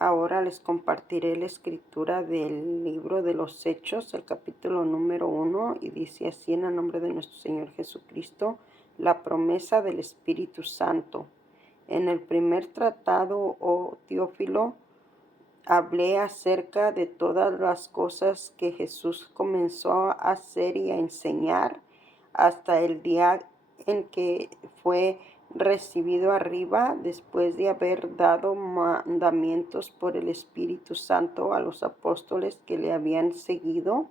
Ahora les compartiré la escritura del libro de los Hechos, el capítulo número 1, y dice así en el nombre de nuestro Señor Jesucristo, la promesa del Espíritu Santo. En el primer tratado, oh Teófilo, hablé acerca de todas las cosas que Jesús comenzó a hacer y a enseñar hasta el día en que fue recibido arriba, después de haber dado mandamientos por el Espíritu Santo a los apóstoles que le habían seguido,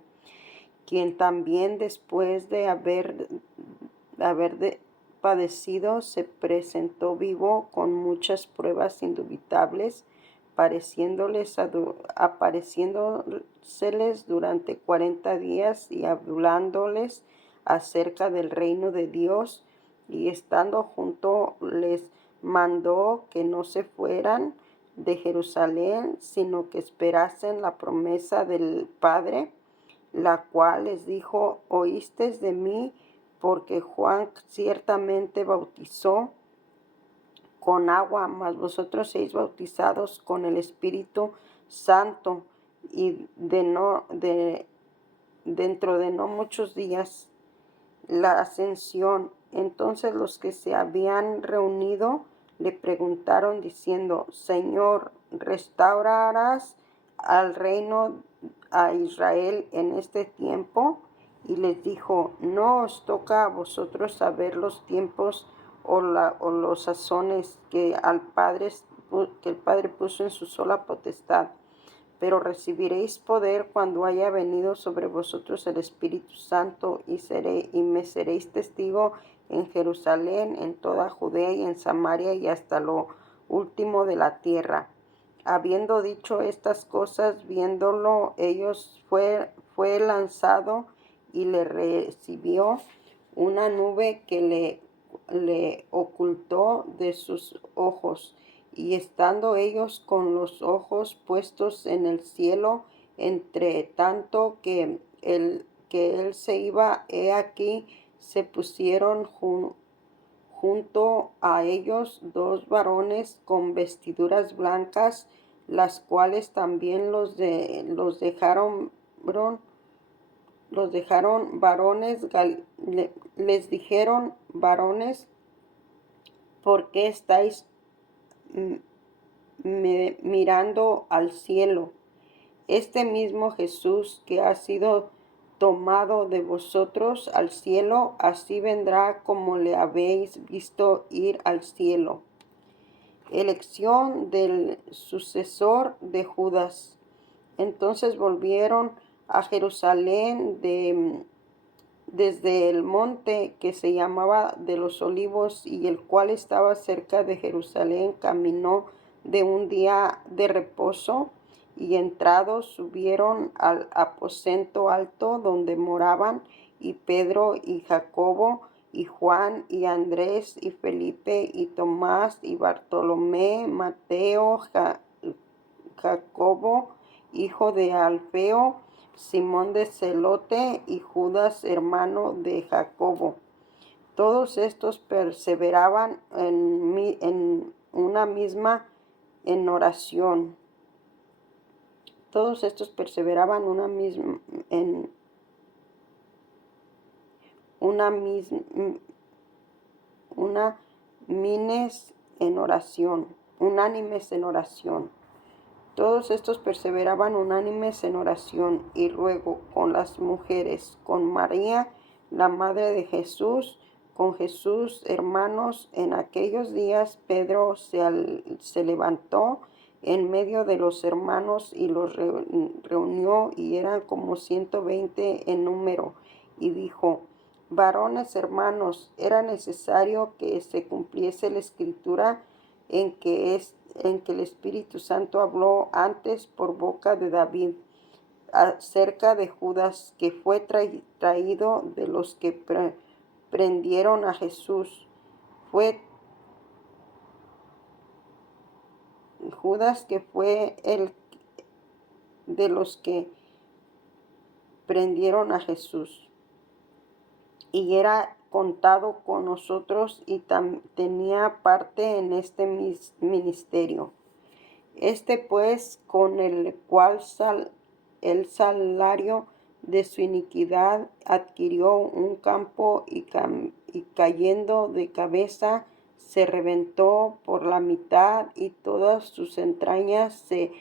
quien también después de haber padecido se presentó vivo con muchas pruebas indubitables, apareciéndoseles durante 40 días y hablándoles acerca del reino de Dios, y estando junto les mandó que no se fueran de Jerusalén, sino que esperasen la promesa del Padre, la cual les dijo: oísteis de mí, porque Juan ciertamente bautizó con agua, mas vosotros seréis bautizados con el Espíritu Santo, y dentro de no muchos días la ascensión. Entonces los que se habían reunido le preguntaron diciendo: Señor, ¿restaurarás al reino a Israel en este tiempo? Y les dijo: no os toca a vosotros saber los tiempos o los sazones que el Padre puso en su sola potestad, pero recibiréis poder cuando haya venido sobre vosotros el Espíritu Santo, y me seréis testigo en Jerusalén, en toda Judea y en Samaria y hasta lo último de la tierra. Habiendo dicho estas cosas, viéndolo ellos, fue lanzado, y le recibió una nube que le ocultó de sus ojos. Y estando ellos con los ojos puestos en el cielo, entre tanto que él se iba, he aquí se pusieron junto a ellos dos varones con vestiduras blancas, las cuales también los dejaron varones. Les dijeron: varones, ¿por qué estáis mirando al cielo? Este mismo Jesús que ha sido tomado de vosotros al cielo, así vendrá como le habéis visto ir al cielo. Elección del sucesor de Judas. Entonces volvieron a Jerusalén desde el monte que se llamaba de los Olivos, y el cual estaba cerca de Jerusalén, caminó de un día de reposo, y entrados subieron al aposento alto donde moraban, y Pedro y Jacobo y Juan y Andrés y Felipe y Tomás y Bartolomé, Mateo, Jacobo, hijo de Alfeo, Simón de Celote y Judas, hermano de Jacobo. Todos estos perseveraban en una misma en oración. Todos estos perseveraban en unánimes en oración. Todos estos perseveraban unánimes en oración y ruego con las mujeres, con María, la madre de Jesús, con Jesús, hermanos. En aquellos días Pedro se levantó en medio de los hermanos y los reunió, y eran como 120 en número, y dijo: varones hermanos, era necesario que se cumpliese la escritura en que el Espíritu Santo habló antes por boca de David acerca de Judas, que fue traído de los que prendieron a Jesús. Fue Judas, que fue el de los que prendieron a Jesús, y era contado con nosotros, y tenía parte en este ministerio. Este pues, con el cual el salario de su iniquidad adquirió un campo y cayendo de cabeza se reventó por la mitad y todas sus entrañas se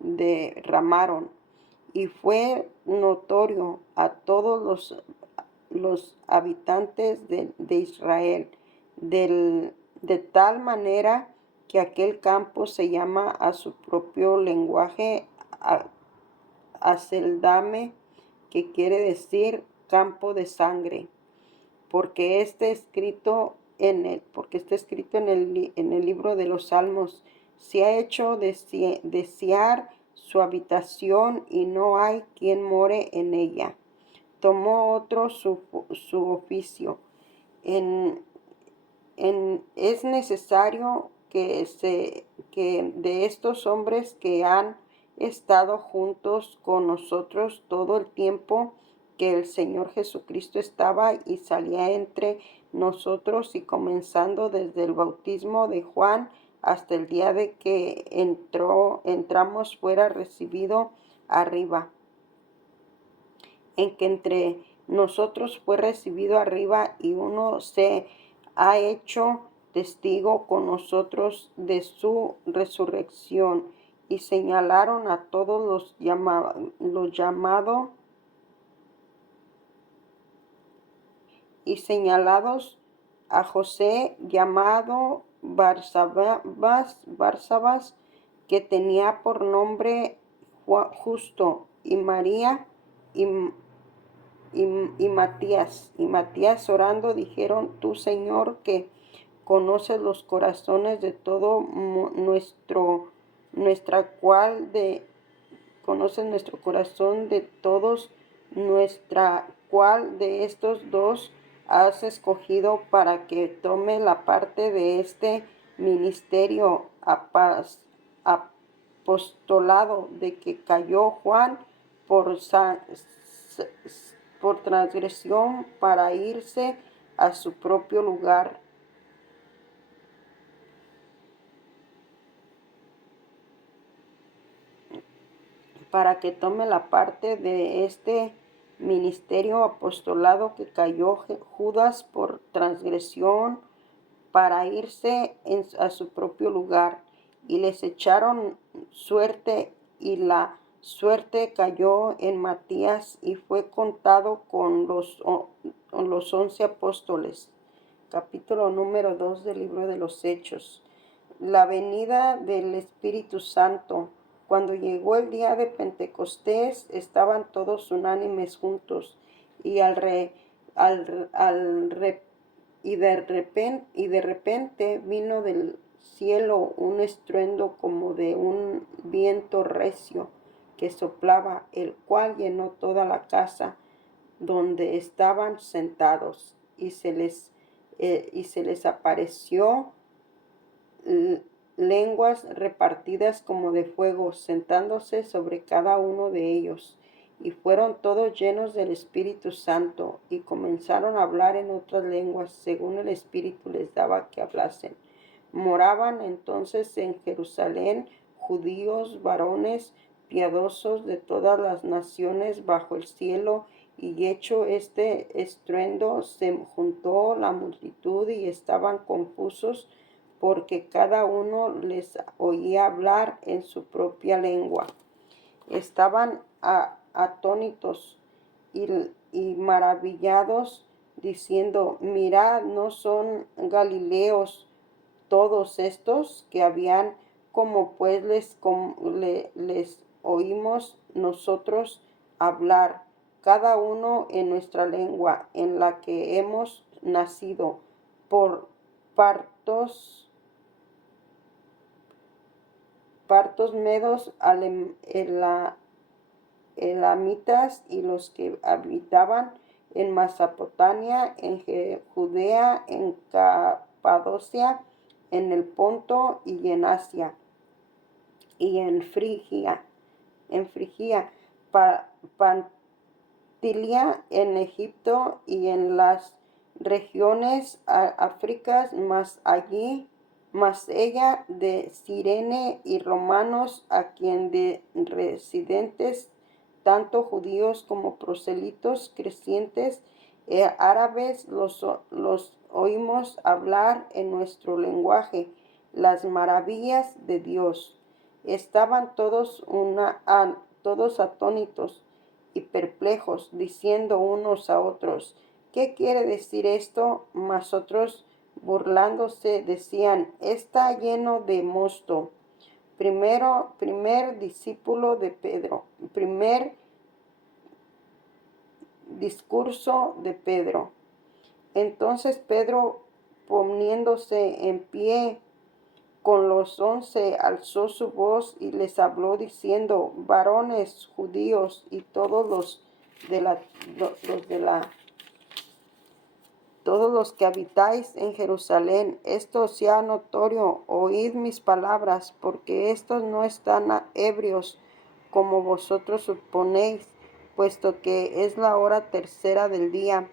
derramaron. Y fue notorio a todos los habitantes de Israel, de tal manera que aquel campo se llama a su propio lenguaje Aceldame, que quiere decir campo de sangre, porque está escrito en el libro de los Salmos, se ha hecho desear su habitación y no hay quien more en ella. Tomó otro su oficio. Es necesario que de estos hombres que han estado juntos con nosotros todo el tiempo que el Señor Jesucristo estaba y salía entre nosotros, y comenzando desde el bautismo de Juan hasta el día de que entramos, fuera recibido arriba, en que entre nosotros fue recibido arriba, y uno se ha hecho testigo con nosotros de su resurrección. Y señalaron a todos los llamados, y señalados a José, llamado Barsabás, que tenía por nombre Justo, y María, y Matías orando dijeron: Tú, Señor, que conoces los corazones de todo conoces nuestro corazón de todos, cuál de estos dos has escogido para que tome la parte de este ministerio apostolado de que cayó Juan por transgresión, para irse a su propio lugar. Para que tome la parte de este ministerio apostolado que cayó Judas por transgresión, para irse a su propio lugar. Y les echaron suerte, y la suerte cayó en Matías, y fue contado con los 11 apóstoles. Capítulo número 2 del libro de los Hechos. La venida del Espíritu Santo. Cuando llegó el día de Pentecostés, estaban todos unánimes juntos, y de repente vino del cielo un estruendo como de un viento recio que soplaba, el cual llenó toda la casa donde estaban sentados, y se les apareció lenguas repartidas como de fuego, sentándose sobre cada uno de ellos. Y fueron todos llenos del Espíritu Santo, y comenzaron a hablar en otras lenguas, según el Espíritu les daba que hablasen. Moraban entonces en Jerusalén judíos, varones piadosos de todas las naciones bajo el cielo. Y hecho este estruendo, se juntó la multitud, y estaban confusos, porque cada uno les oía hablar en su propia lengua. Estaban atónitos y maravillados, diciendo: Mirad, ¿no son galileos todos estos que habían? Como pues les oímos nosotros hablar, cada uno en nuestra lengua, en la que hemos nacido, por partos medos, elamitas, y los que habitaban en Mesopotamia, en Judea, en Capadocia, en el Ponto, y en Asia, y en Frigia, Panfilia, en Egipto, y en las regiones africanas, más mas ella de Cirene y romanos, a quien de residentes, tanto judíos como proselitos crecientes, árabes, los oímos hablar en nuestro lenguaje las maravillas de Dios. Estaban todos atónitos y perplejos, diciendo unos a otros, ¿qué quiere decir esto? Mas otros, burlándose, decían, está lleno de mosto. Primer discípulo de Pedro, primer discurso de Pedro. Entonces Pedro, poniéndose en pie con los 11, alzó su voz y les habló diciendo, varones judíos y todos los que habitáis en Jerusalén, esto sea notorio, oíd mis palabras, porque estos no están ebrios como vosotros suponéis, puesto que es la hora tercera del día.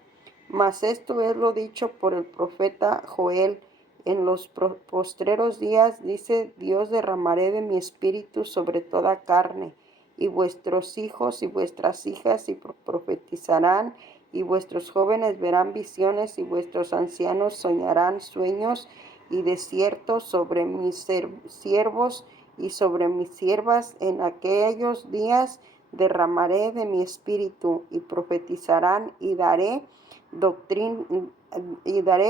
Mas esto es lo dicho por el profeta Joel. En los postreros días, dice Dios, derramaré de mi espíritu sobre toda carne, y vuestros hijos y vuestras hijas profetizarán, y vuestros jóvenes verán visiones, y vuestros ancianos soñarán sueños, y de cierto sobre mis siervos y sobre mis siervas en aquellos días derramaré de mi espíritu, y profetizarán, y daré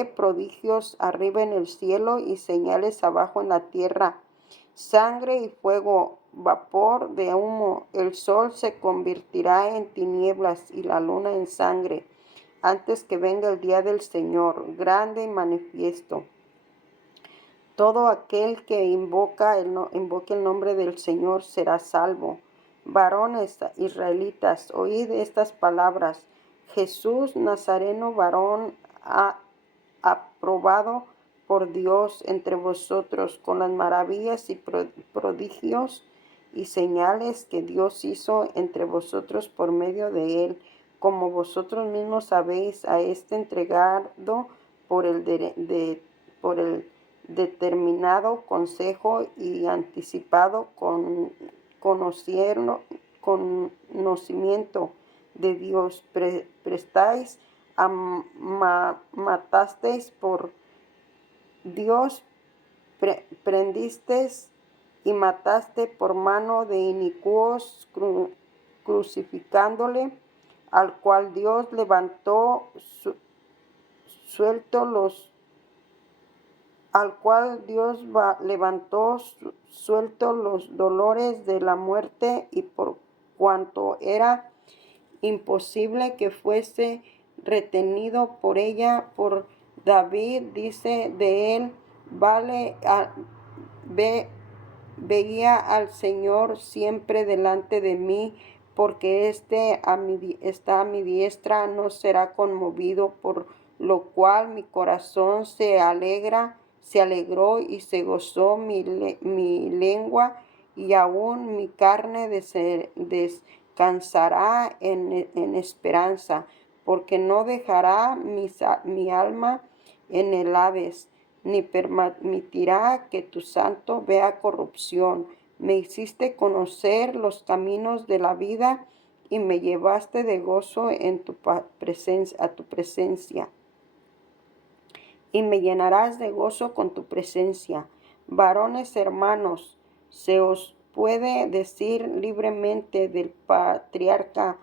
prodigios arriba en el cielo y señales abajo en la tierra, sangre y fuego, vapor de humo. El sol se convertirá en tinieblas y la luna en sangre, antes que venga el día del Señor, grande y manifiesto. Todo aquel que invoque el nombre del Señor será salvo. Varones israelitas, oíd estas palabras. Jesús Nazareno, varón aprobado por Dios entre vosotros, con las maravillas y prodigios y señales que Dios hizo entre vosotros por medio de él, como vosotros mismos sabéis, a este entregado por el determinado consejo y anticipado conocimiento de Dios, prestáis, matasteis por Dios, prendisteis y mataste por mano de inicuos, crucificándole, al cual Dios levantó suelto los dolores de la muerte, y por cuanto era imposible que fuese retenido por ella, por David dice de él, veía al Señor siempre delante de mí, porque está a mi diestra, no será conmovido, por lo cual mi corazón se alegró y se gozó mi lengua, y aún mi carne descansará en esperanza, porque no dejará mi alma en el Hades, ni permitirá que tu santo vea corrupción. Me hiciste conocer los caminos de la vida, y me llevaste de gozo a tu presencia. Y me llenarás de gozo con tu presencia. Varones hermanos, se os puede decir libremente del patriarca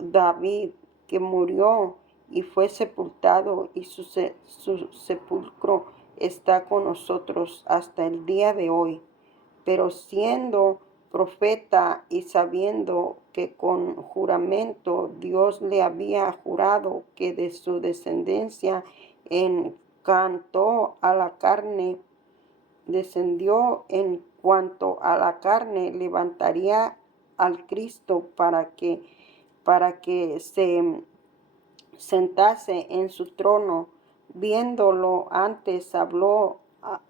David, que murió y fue sepultado, y su sepulcro está con nosotros hasta el día de hoy. Pero siendo profeta y sabiendo que con juramento Dios le había jurado que de su descendencia en cuanto a la carne levantaría al Cristo para que se sentase en su trono, viéndolo antes habló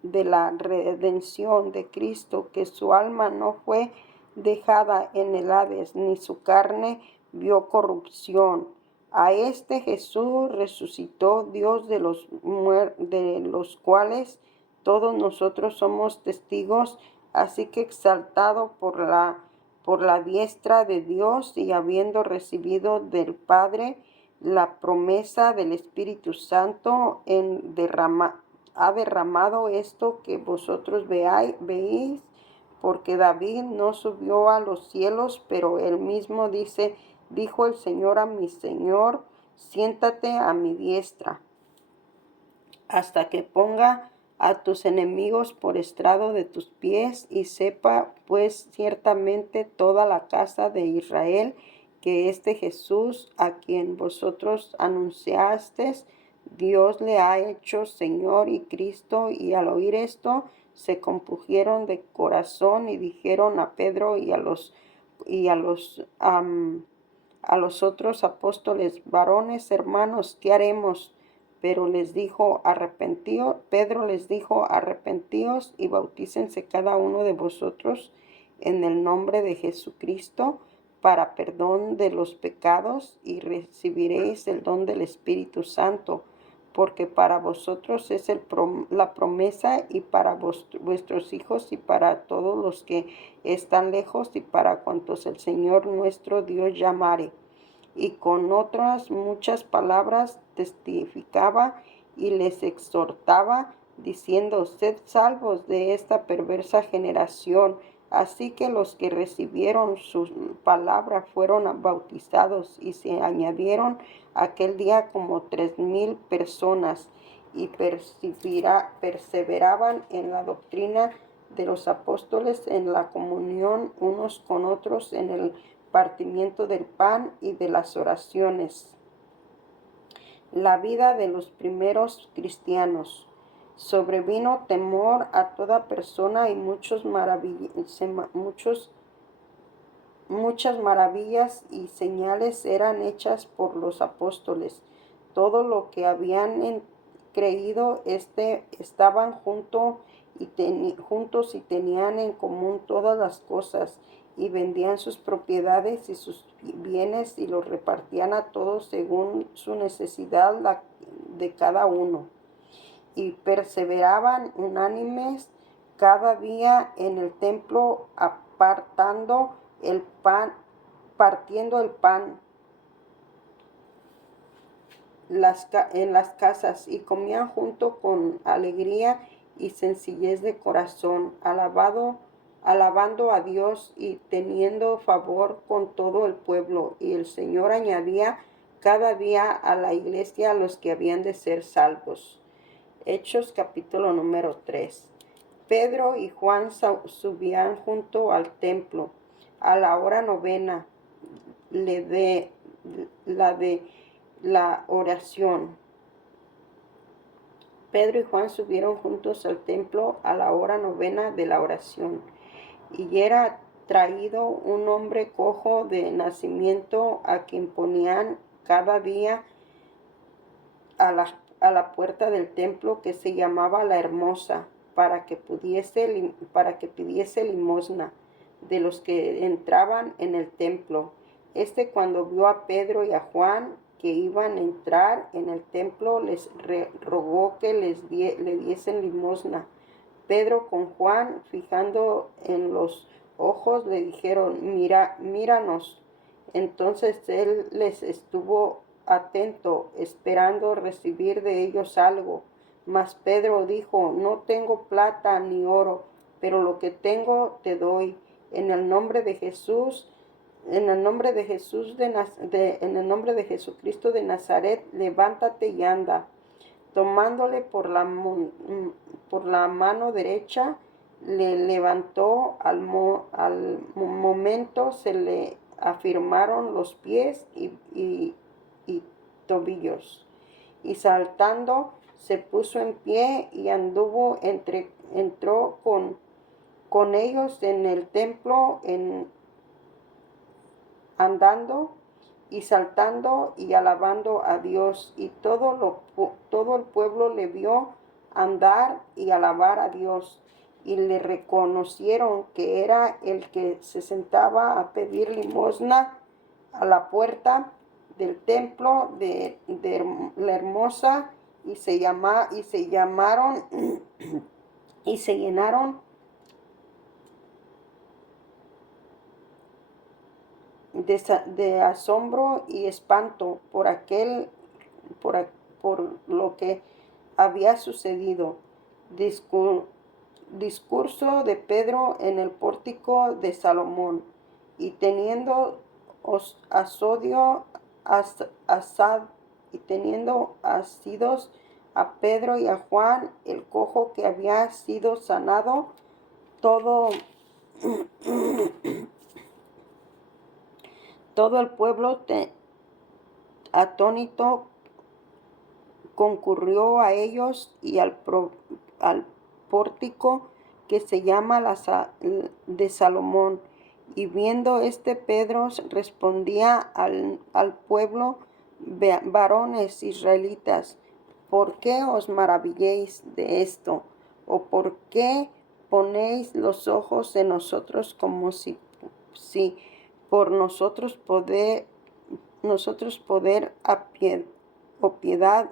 de la redención de Cristo, que su alma no fue dejada en el Hades, ni su carne vio corrupción. A este Jesús resucitó Dios de los cuales Todos nosotros somos testigos, así que exaltado por la diestra de Dios y habiendo recibido del Padre la promesa del Espíritu Santo, ha derramado esto que vosotros veis, porque David no subió a los cielos, pero él mismo dijo el Señor a mi Señor, siéntate a mi diestra, hasta que ponga a tus enemigos por estrado de tus pies, y sepa pues ciertamente toda la casa de Israel que este Jesús, a quien vosotros anunciasteis, Dios le ha hecho Señor y Cristo. Y al oír esto, se compungieron de corazón y dijeron a Pedro y a los otros apóstoles: varones hermanos, ¿qué haremos? Pedro les dijo: arrepentíos y bautícense cada uno de vosotros en el nombre de Jesucristo para perdón de los pecados, y recibiréis el don del Espíritu Santo, porque para vosotros es la promesa, y para vuestros hijos, y para todos los que están lejos, y para cuantos el Señor nuestro Dios llamare. Y con otras muchas palabras testificaba y les exhortaba, diciendo: sed salvos de esta perversa generación. Así que los que recibieron su palabra fueron bautizados, y se añadieron aquel día como 3,000 personas, y perseveraban en la doctrina de los apóstoles, en la comunión unos con otros, en el partimiento del pan y de las oraciones. La vida de los primeros cristianos. Sobrevino temor a toda persona, y muchas maravillas y señales eran hechas por los apóstoles. Todo lo que habían creído estaban juntos y tenían en común todas las cosas, y vendían sus propiedades y sus bienes y los repartían a todos según su necesidad de cada uno. Y perseveraban unánimes cada día en el templo, partiendo el pan en las casas, y comían junto con alegría y sencillez de corazón, alabando a Dios y teniendo favor con todo el pueblo. Y el Señor añadía cada día a la iglesia a los que habían de ser salvos. Hechos capítulo número 3. Pedro y Juan subían junto al templo a la hora novena, la oración. Pedro y Juan subieron juntos al templo a la hora novena de la oración. Y era traído un hombre cojo de nacimiento, a quien ponían cada día a la puerta del templo, que se llamaba La Hermosa, para que pidiese limosna de los que entraban en el templo. Cuando vio a Pedro y a Juan que iban a entrar en el templo, les rogó que le diesen limosna. Pedro con Juan, fijando en los ojos, le dijeron: míranos. Entonces él les estuvo atento, esperando recibir de ellos algo. Mas Pedro dijo: no tengo plata ni oro, pero lo que tengo te doy. En el nombre de Jesucristo de Nazaret, levántate y anda. Tomándole por la mano derecha, le levantó. Al momento se le afirmaron los pies y tobillos, y saltando se puso en pie y entró con ellos en el templo, andando y saltando y alabando a Dios. Y todo el pueblo le vio andar y alabar a Dios, y le reconocieron que era el que se sentaba a pedir limosna a la puerta del templo de La Hermosa, y se llamaron y se llenaron de asombro y espanto por, por lo que había sucedido. Discurso de Pedro en el pórtico de Salomón. Y teniendo asodio y teniendo asidos a Pedro y a Juan, el cojo que había sido sanado, todo el pueblo atónito concurrió a ellos y al pórtico que se llama de Salomón. Y viendo Pedro respondía al pueblo: varones israelitas, ¿por qué os maravilléis de esto? ¿O por qué ponéis los ojos en nosotros como si por nosotros poder o piedad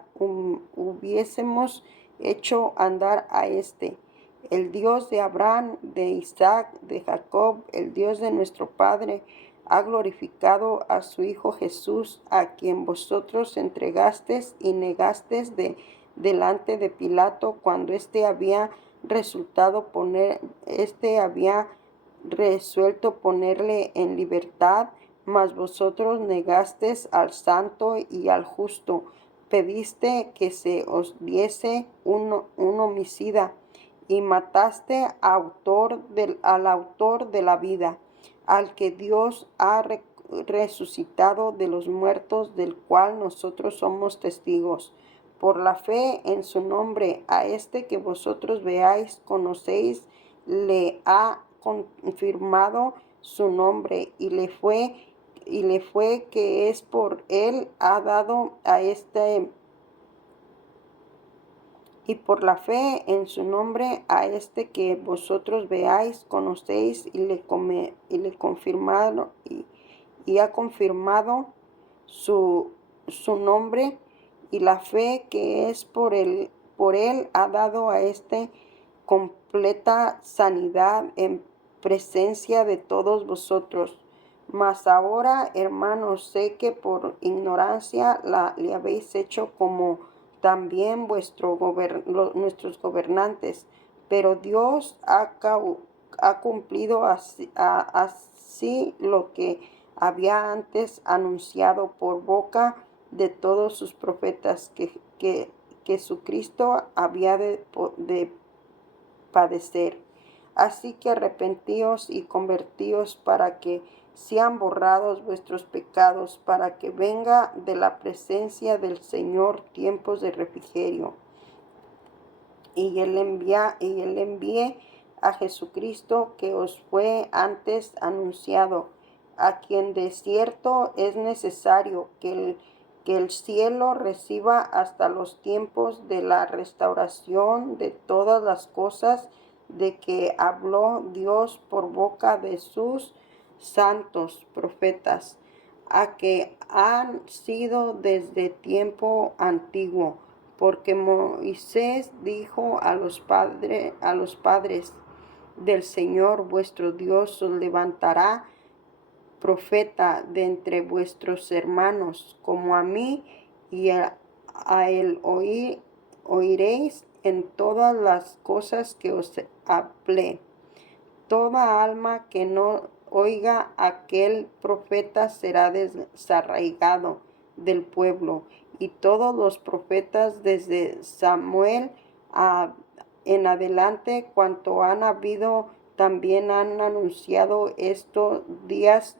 hubiésemos hecho andar a el Dios de Abraham, de Isaac, de Jacob, el Dios de nuestro Padre, ha glorificado a su Hijo Jesús, a quien vosotros entregasteis y negasteis delante de Pilato, cuando había resuelto ponerle en libertad, mas vosotros negasteis al santo y al justo. Pediste que se os diese un homicida, y mataste al autor de la vida, al que Dios ha resucitado de los muertos, del cual nosotros somos testigos. Por la fe en su nombre, a que vosotros veáis, conocéis, le ha confirmado su nombre, y le fue que es por él ha dado a y por la fe en su nombre a que vosotros veáis, conocéis, y le confirmado y ha confirmado su nombre, y la fe que es por él ha dado a completa sanidad en presencia de todos vosotros. Mas ahora, hermanos, sé que por ignorancia le habéis hecho, como también nuestros gobernantes, pero Dios ha cumplido así lo que había antes anunciado por boca de todos sus profetas, que Jesucristo había de padecer. Así que arrepentíos y convertíos, para que sean borrados vuestros pecados, para que venga de la presencia del Señor tiempos de refrigerio, y él envíe a Jesucristo, que os fue antes anunciado, a quien de cierto es necesario que el cielo reciba hasta los tiempos de la restauración de todas las cosas, de que habló Dios por boca de sus santos profetas, a que han sido desde tiempo antiguo, porque Moisés dijo a los padres: del Señor vuestro Dios os levantará profeta de entre vuestros hermanos, como a mí, y a él oiréis en todas las cosas que os hablé. Toda alma que no oiga a aquel profeta será desarraigado del pueblo. Y todos los profetas desde Samuel en adelante, cuanto han habido, también han anunciado estos días.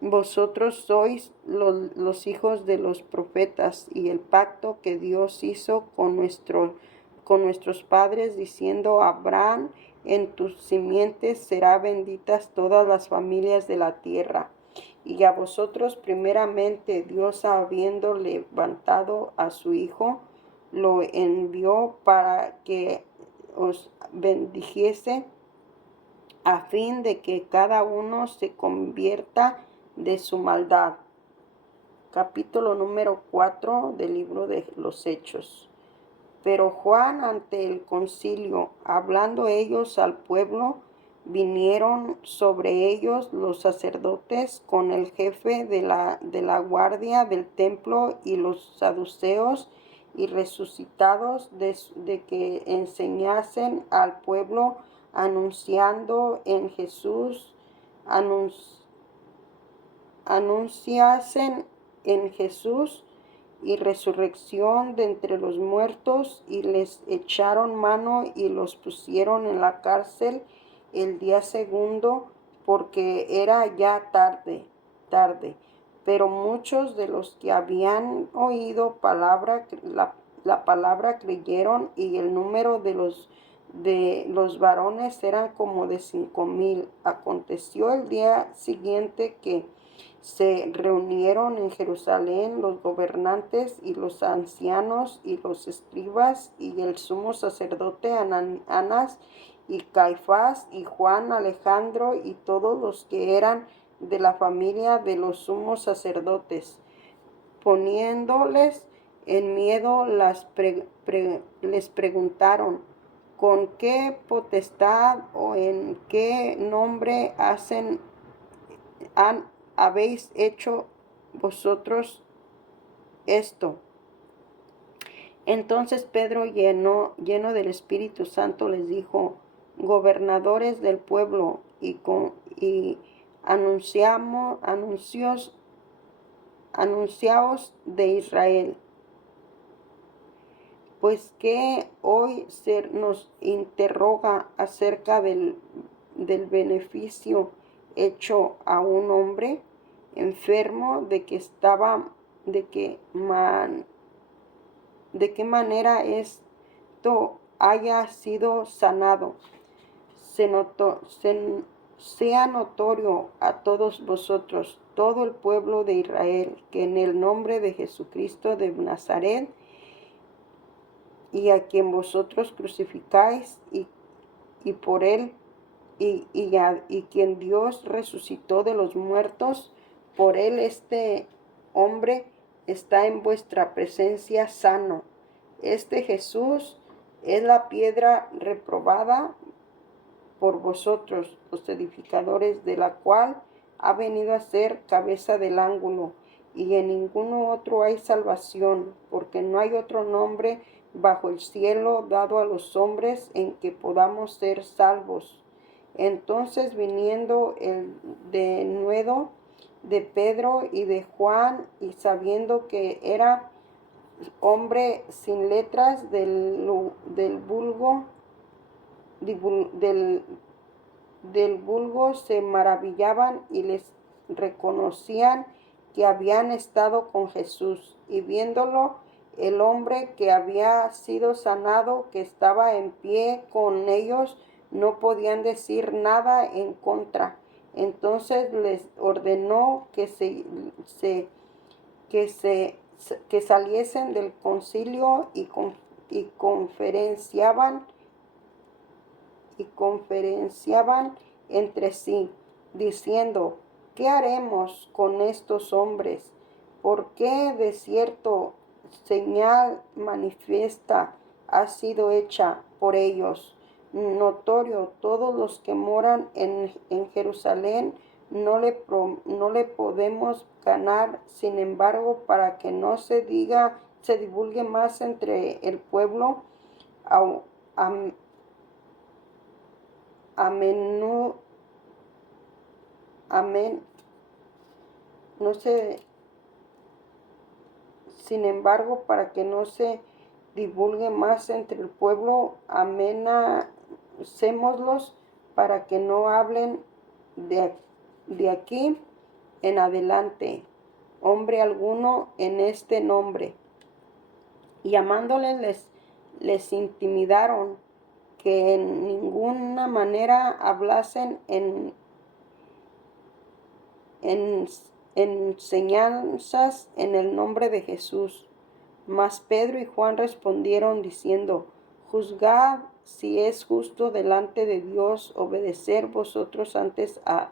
Vosotros sois los hijos de los profetas, y el pacto que Dios hizo con nuestros padres, diciendo a Abraham: en tus simientes serán benditas todas las familias de la tierra. Y a vosotros primeramente Dios, habiendo levantado a su Hijo, lo envió para que os bendijese, a fin de que cada uno se convierta de su maldad. Capítulo número 4 del libro de los Hechos. Pero Juan ante el concilio, hablando ellos al pueblo, vinieron sobre ellos los sacerdotes con el jefe de la guardia del templo y los saduceos, y resucitados de que enseñasen al pueblo, anunciando en Jesús, anunciasen en Jesús y resurrección de entre los muertos, y les echaron mano y los pusieron en la cárcel el día segundo, porque era ya tarde. Pero muchos de los que habían oído la palabra creyeron, y el número de los varones eran como de 5,000. Aconteció el día siguiente que se reunieron en Jerusalén los gobernantes y los ancianos y los escribas y el sumo sacerdote Anás y Caifás y Juan, Alejandro y todos los que eran de la familia de los sumos sacerdotes. Poniéndoles en miedo, les preguntaron: ¿con qué potestad o en qué nombre habéis hecho vosotros esto? Entonces Pedro, lleno del Espíritu Santo, les dijo: gobernadores del pueblo, y anunciaos de Israel, pues que hoy se nos interroga acerca del beneficio hecho a un hombre enfermo, de qué manera esto haya sido sanado. Sea notorio a todos vosotros, todo el pueblo de Israel, que en el nombre de Jesucristo de Nazaret, y a quien vosotros crucificáis, y por él, y quien Dios resucitó de los muertos, por él este hombre está en vuestra presencia sano. Este Jesús es la piedra reprobada por vosotros, los edificadores, de la cual ha venido a ser cabeza del ángulo, y en ninguno otro hay salvación, porque no hay otro nombre bajo el cielo dado a los hombres en que podamos ser salvos. Entonces, viniendo el denuedo de Pedro y de Juan, y sabiendo que era hombre sin letras del vulgo, se maravillaban y les reconocían que habían estado con Jesús. Y viéndolo, el hombre que había sido sanado, que estaba en pie con ellos, no podían decir nada en contra. Entonces les ordenó que saliesen del concilio, y conferenciaban entre sí, diciendo: ¿qué haremos con estos hombres? Porque de cierto señal manifiesta ha sido hecha por ellos, notorio todos los que moran en Jerusalén. No le podemos ganar, sin embargo, para que no se divulgue más entre el pueblo, amén. No se Sin embargo, para que no se divulgue más entre el pueblo, amenacémoslos para que no hablen de aquí en adelante hombre alguno en este nombre. Y llamándoles, les intimidaron que en ninguna manera hablasen en enseñanzas en el nombre de Jesús. Mas Pedro y Juan respondieron diciendo: juzgad si es justo delante de Dios obedecer vosotros antes a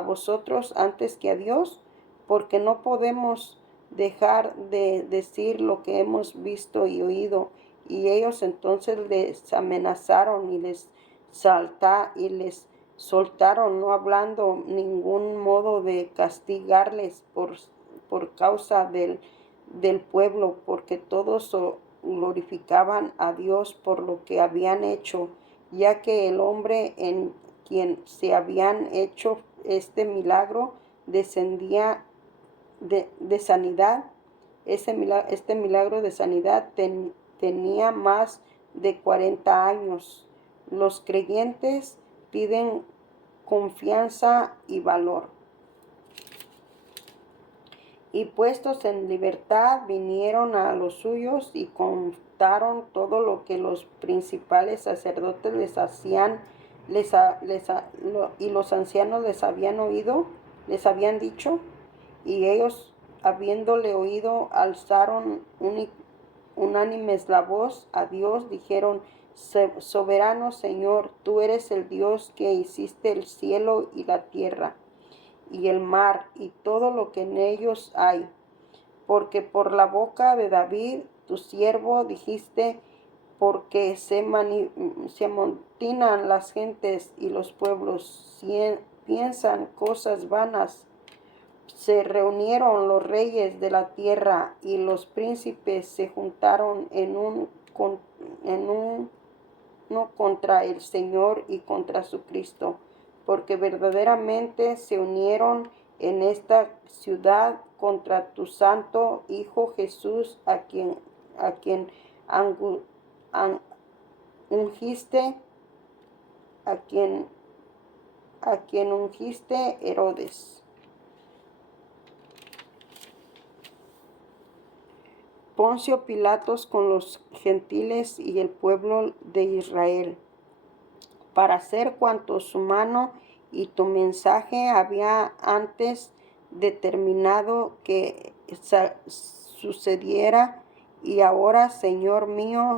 vosotros antes que a Dios, porque no podemos dejar de decir lo que hemos visto y oído. Y ellos entonces les amenazaron y les soltaron, no hablando ningún modo de castigarles por causa del pueblo, porque todos glorificaban a Dios por lo que habían hecho, ya que el hombre en quien se habían hecho este milagro descendía de sanidad. Este milagro de sanidad tenía más de 40 años. Los creyentes piden confianza y valor. Y puestos en libertad vinieron a los suyos y contaron todo lo que los principales sacerdotes les hacían y los ancianos les habían dicho. Y ellos, habiéndole oído, alzaron unánimes la voz a Dios, dijeron: Soberano Señor, tú eres el Dios que hiciste el cielo y la tierra y el mar y todo lo que en ellos hay. Porque por la boca de David, tu siervo, dijiste: porque se amotinan las gentes y los pueblos piensan cosas vanas. Se reunieron los reyes de la tierra y los príncipes se juntaron en uno contra el Señor y contra su Cristo, porque verdaderamente se unieron en esta ciudad contra tu santo Hijo Jesús, a quien ungiste, Herodes. Poncio Pilatos con los gentiles y el pueblo de Israel, para hacer cuanto su mano y tu mensaje había antes determinado que sucediera. Y ahora, Señor mío,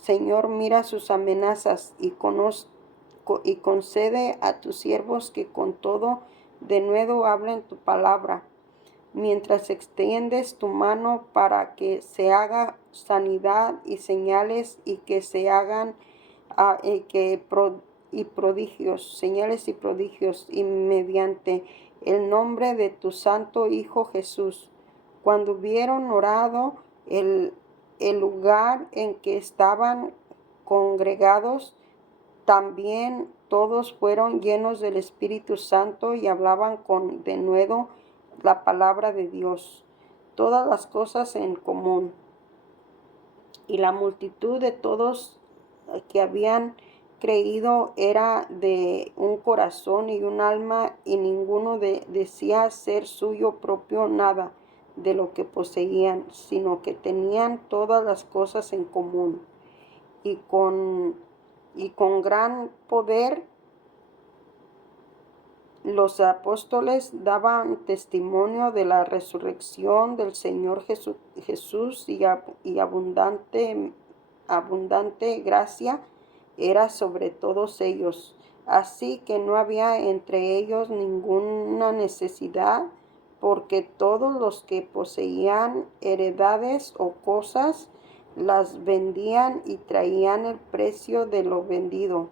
Señor, mira sus amenazas y concede a tus siervos que con todo de nuevo hablen tu palabra, mientras extiendes tu mano para que se haga sanidad y señales y que se hagan prodigios, señales y prodigios, y mediante el nombre de tu santo Hijo Jesús. Cuando hubieron orado, el lugar en que estaban congregados, también todos fueron llenos del Espíritu Santo y hablaban con denuedo la palabra de Dios, todas las cosas en común. Y la multitud de todos que habían creído era de un corazón y un alma, y ninguno decía ser suyo propio nada de lo que poseían, sino que tenían todas las cosas en común. Y con gran poder los apóstoles daban testimonio de la resurrección del Señor Jesús, y abundante gracia era sobre todos ellos. Así que no había entre ellos ninguna necesidad, porque todos los que poseían heredades o cosas las vendían y traían el precio de lo vendido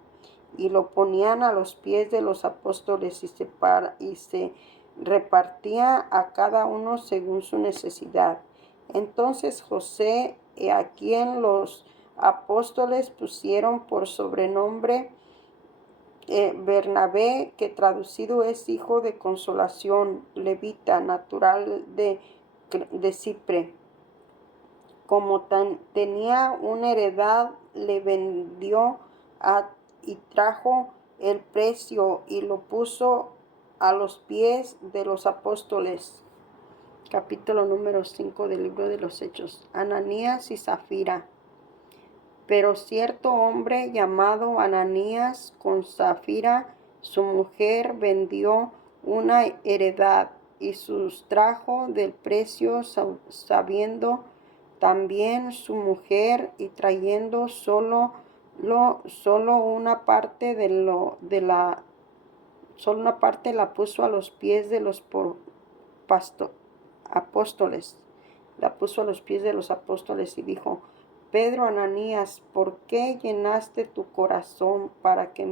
y lo ponían a los pies de los apóstoles, y se repartía a cada uno según su necesidad. Entonces José, a quien los apóstoles pusieron por sobrenombre Bernabé, que traducido es hijo de consolación, levita, natural de Cipre, como tenía una heredad, le vendió y trajo el precio y lo puso a los pies de los apóstoles. Capítulo número 5 del libro de los Hechos. Ananías y Zafira. Pero cierto hombre llamado Ananías, con Zafira su mujer, vendió una heredad y sustrajo del precio, sabiendo también su mujer, y trayendo solo una parte de solo una parte la puso a los pies de los apóstoles. La puso a los pies de los apóstoles y dijo: Pedro, Ananías, ¿por qué llenaste tu corazón para que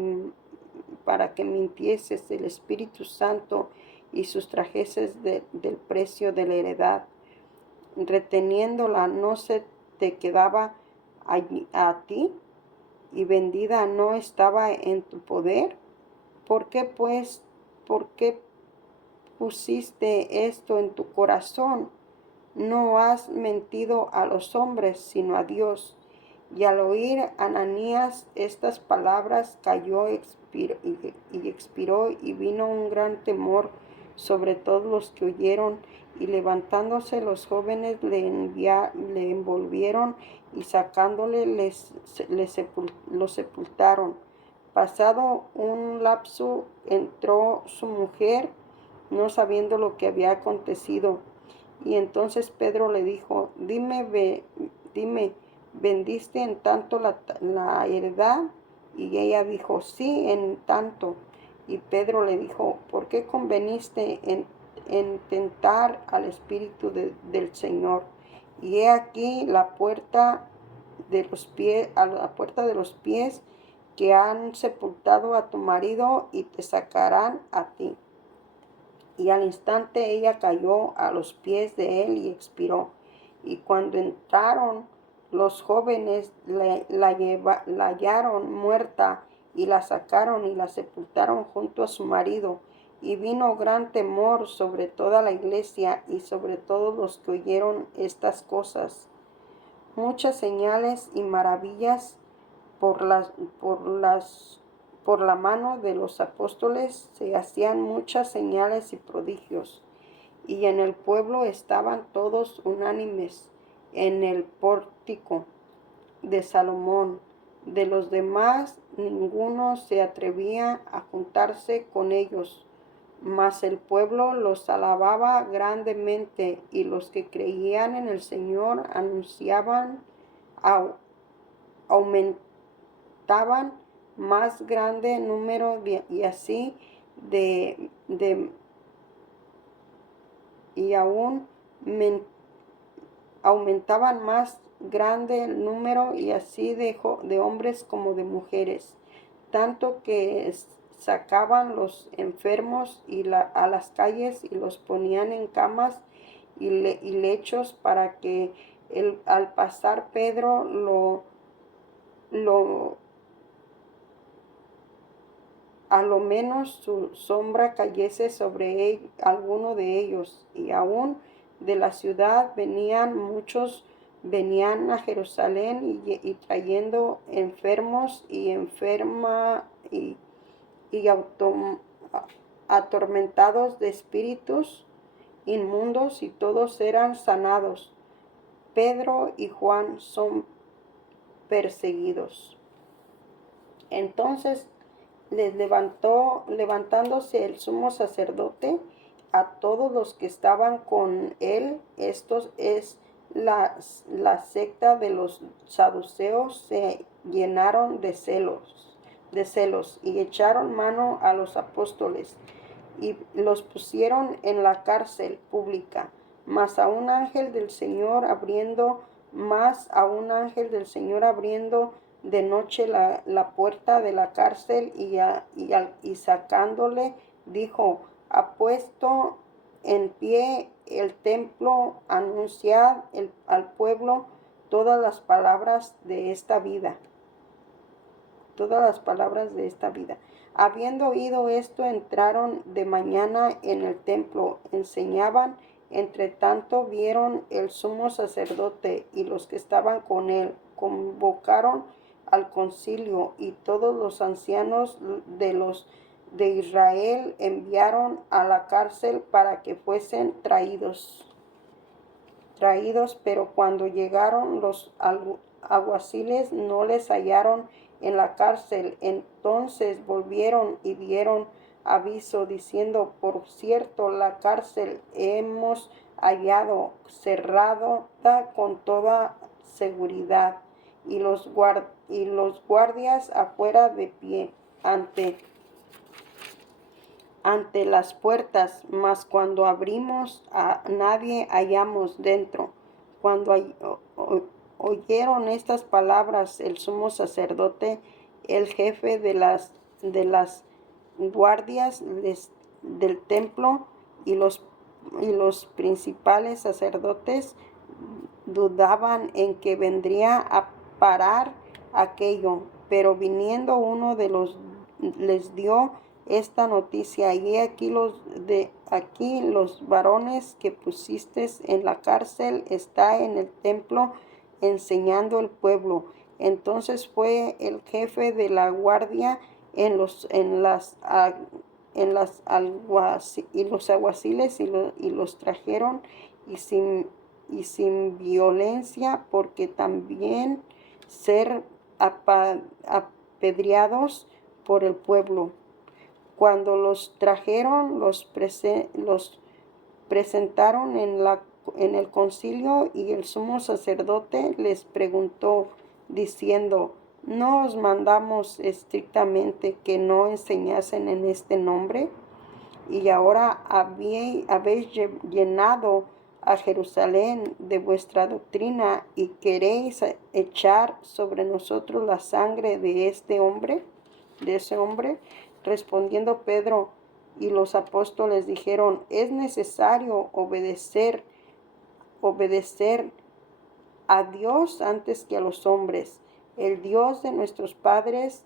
mintieses el Espíritu Santo y sustrajeses del precio de la heredad? Reteniéndola no se te quedaba allí a ti, y vendida no estaba en tu poder. ¿Por qué pusiste esto en tu corazón? No has mentido a los hombres, sino a Dios. Y al oír Ananías estas palabras, cayó y expiró, y vino un gran temor sobre todos los que oyeron. Y levantándose los jóvenes le envolvieron, y sacándole lo sepultaron. Pasado un lapso entró su mujer, no sabiendo lo que había acontecido. Y entonces Pedro le dijo: Dime, ¿vendiste en tanto la heredad? Y ella dijo: Sí, en tanto. Y Pedro le dijo: ¿Por qué conveniste en tentar al Espíritu del Señor? Y he aquí a la puerta de los pies que han sepultado a tu marido, y te sacarán a ti. Y al instante ella cayó a los pies de él y expiró. Y cuando entraron los jóvenes, la hallaron muerta, y la sacaron y la sepultaron junto a su marido. Y vino gran temor sobre toda la iglesia y sobre todos los que oyeron estas cosas. Muchas señales y maravillas por la mano de los apóstoles se hacían muchas señales y prodigios. Y en el pueblo estaban todos unánimes en el pórtico de Salomón. De los demás ninguno se atrevía a juntarse con ellos, mas el pueblo los alababa grandemente, y los que creían en el Señor aumentaban más grande número aumentaban más grande el número y así de hombres como de mujeres, tanto que sacaban los enfermos a las calles y los ponían en camas y lechos, para que al pasar Pedro a lo menos su sombra cayese sobre alguno de ellos. Y aún de la ciudad venían a Jerusalén y trayendo enfermos y atormentados de espíritus inmundos, y todos eran sanados. Pedro y Juan son perseguidos. Entonces levantándose el sumo sacerdote a todos los que estaban con él, estos es la secta de los saduceos, se llenaron de celos, y echaron mano a los apóstoles y los pusieron en la cárcel pública. Mas a un ángel del Señor abriendo de noche la puerta de la cárcel, y sacándole, dijo: Ha puesto en pie el templo, anunciad al pueblo todas las palabras de esta vida. Habiendo oído esto, entraron de mañana en el templo, enseñaban. Entre tanto vieron el sumo sacerdote y los que estaban con él, convocaron al concilio, y todos los ancianos de Israel enviaron a la cárcel para que fuesen traídos. Pero cuando llegaron los alguaciles, no les hallaron en la cárcel. Entonces volvieron y dieron aviso, diciendo: Por cierto, la cárcel hemos hallado cerrada con toda seguridad, y los guardias afuera de pie. ante las puertas, mas cuando abrimos a nadie hallamos dentro. Cuando oyeron estas palabras, el sumo sacerdote, el jefe de las guardias del templo y los principales sacerdotes dudaban en que vendría a parar aquello, pero viniendo uno de los les dio esta noticia: y aquí los varones que pusiste en la cárcel está en el templo enseñando el pueblo. Entonces fue el jefe de la guardia y los alguaciles y los trajeron y sin violencia, porque también ser apedreados por el pueblo. Cuando los trajeron, los presentaron en el concilio, y el sumo sacerdote les preguntó, diciendo: ¿no os mandamos estrictamente que no enseñasen en este nombre? Y ahora habéis llenado a Jerusalén de vuestra doctrina, y queréis echar sobre nosotros la sangre de ese hombre. Respondiendo Pedro y los apóstoles dijeron: es necesario obedecer a Dios antes que a los hombres. El Dios de nuestros padres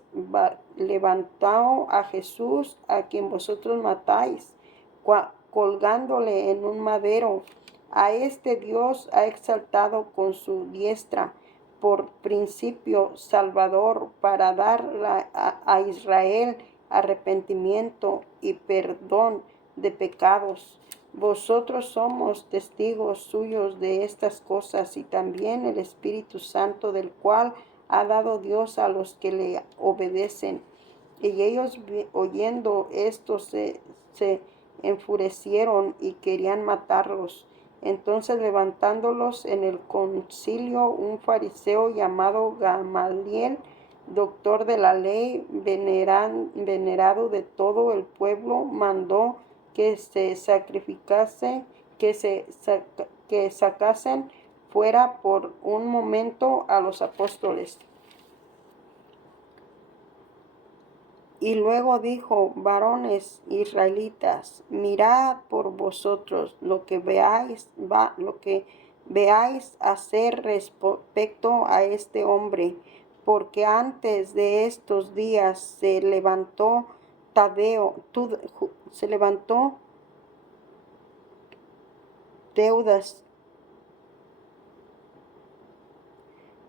levantó a Jesús, a quien vosotros matáis, colgándole en un madero. A este Dios ha exaltado con su diestra por principio salvador, para dar a Israel arrepentimiento y perdón de pecados. Vosotros somos testigos suyos de estas cosas, y también el Espíritu Santo, del cual ha dado Dios a los que le obedecen. Y ellos, oyendo esto, se enfurecieron y querían matarlos. Entonces, levantándolos en el concilio, un fariseo llamado Gamaliel, doctor de la ley, venerado de todo el pueblo, mandó que sacasen fuera por un momento a los apóstoles. Y luego dijo: varones israelitas, mirad por vosotros lo que veáis hacer respecto a este hombre, porque antes de estos días se levantó Teudas,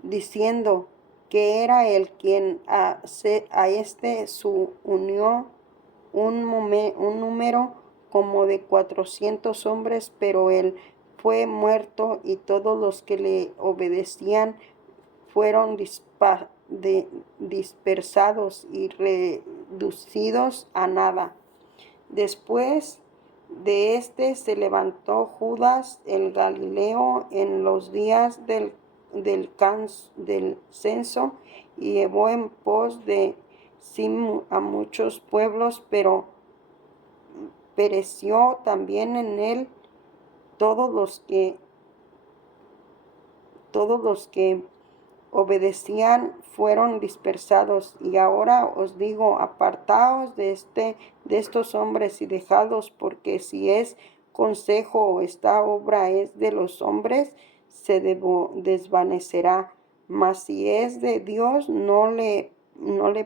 diciendo que era él quien a este su unió un número como de 400 hombres, pero él fue muerto, y todos los que le obedecían fueron dispersados y reducidos a nada. Después de se levantó Judas el Galileo en los días del censo, y llevó en pos de sí a muchos pueblos, pero pereció también en él todos los que obedecían fueron dispersados. Y ahora os digo: apartaos de estos hombres y dejadlos, porque si es consejo o esta obra es de los hombres, se desvanecerá. Mas si es de Dios, no le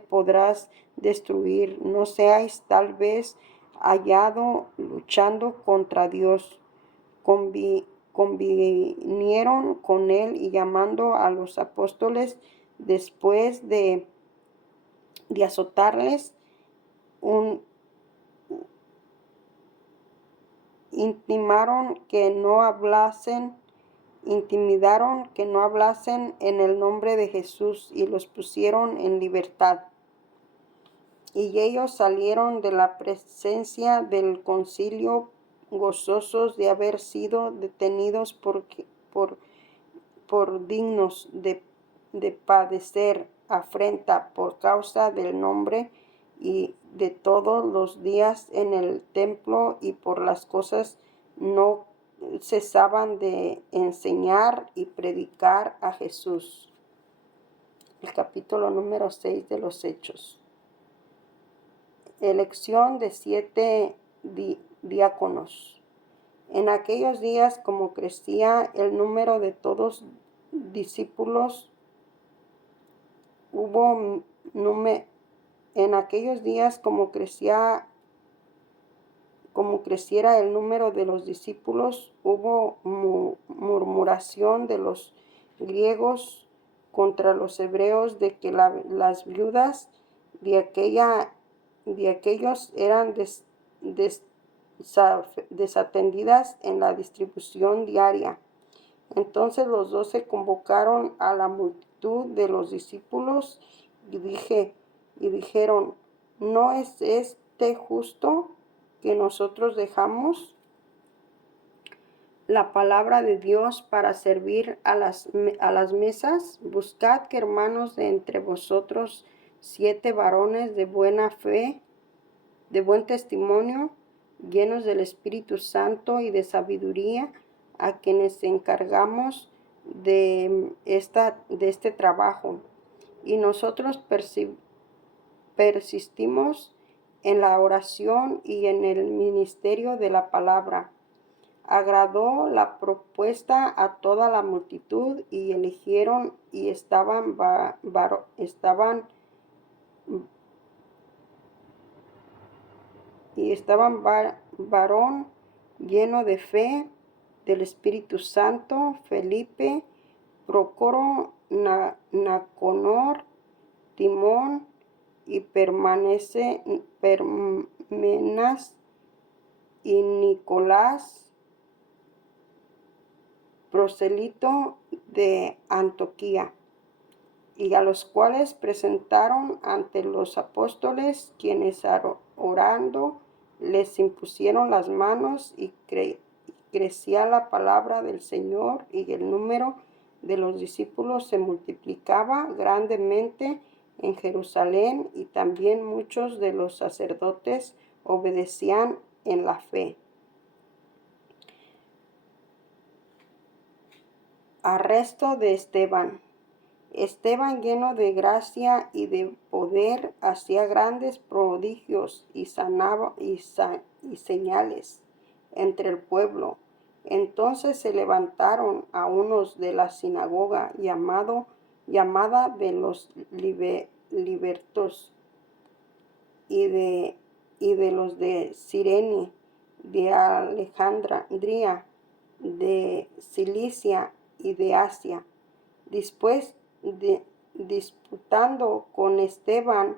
podrás destruir. No seáis tal vez hallado luchando contra Dios. Convinieron con él, y llamando a los apóstoles, después de azotarles, intimidaron que no hablasen en el nombre de Jesús, y los pusieron en libertad. Y ellos salieron de la presencia del concilio, gozosos de haber sido detenidos por dignos de padecer afrenta por causa del nombre, y de todos los días en el templo y por las cosas no cesaban de enseñar y predicar a Jesús. El capítulo número 6 de los Hechos. Elección de 7 diáconos. En aquellos días, como crecía el número de todos discípulos, en aquellos días, como creciera el número de los discípulos, hubo murmuración de los griegos contra los hebreos de que las viudas de aquellos eran desatendidas en la distribución diaria. Entonces los 12 convocaron a la multitud de los discípulos y dijeron, ¿no es justo que nosotros dejamos la palabra de Dios para servir a las mesas? Buscad que hermanos de entre vosotros 7 varones de buena fe, de buen testimonio, llenos del Espíritu Santo y de sabiduría, a quienes encargamos de este trabajo. Y nosotros persistimos en la oración y en el ministerio de la palabra. Agradó la propuesta a toda la multitud y eligieron y estaban varón lleno de fe, del Espíritu Santo, Felipe, Prócoro, Naconor, Timón y Parmenas y Nicolás, prosélito de Antioquía, y a los cuales presentaron ante los apóstoles, quienes orando les impusieron las manos, y crecía la palabra del Señor, y el número de los discípulos se multiplicaba grandemente en Jerusalén, y también muchos de los sacerdotes obedecían en la fe. Arresto de Esteban. Esteban, lleno de gracia y de poder, hacía grandes prodigios y sanaba y señales entre el pueblo. Entonces se levantaron a unos de la sinagoga llamada de los libertos y de los de Cirene, de Alejandría, de Cilicia y de Asia. Después disputando con Esteban,